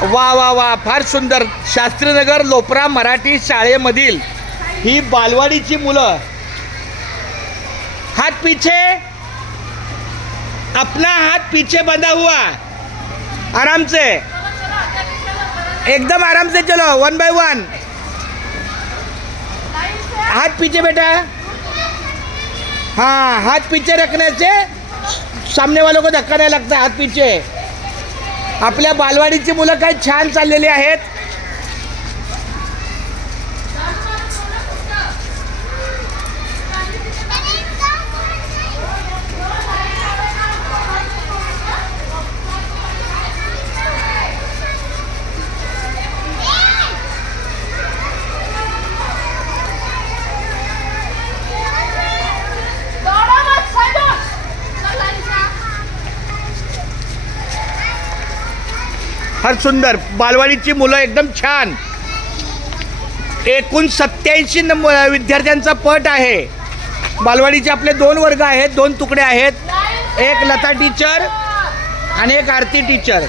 वा वा वा, फार सुंदर. शास्त्रीनगर लोपरा मराठी शाळेमधील ही बालवाडीची मुलं. हाथ पीछे, अपना हाथ पीछे बंधा हुआ, आराम से, एकदम आराम से चलो, 1 बाय 1. हाथ पीछे बेटा. हाँ, हाथ पीछे रखने से सामने वालों को धक्का नहीं लगता. हाथ पीछे. आपल्या बालवाडीची मुलं काय छान चाललेली आहेत. फार सुंदर बालवाडीची मुलं एकदम छान. एकूण 87 विद्यार्थ्यांचा पट आहे. बालवाडीचे आपले 2 वर्ग आहेत, 2 तुकडे आहेत. एक लता टीचर आणि एक आरती टीचर.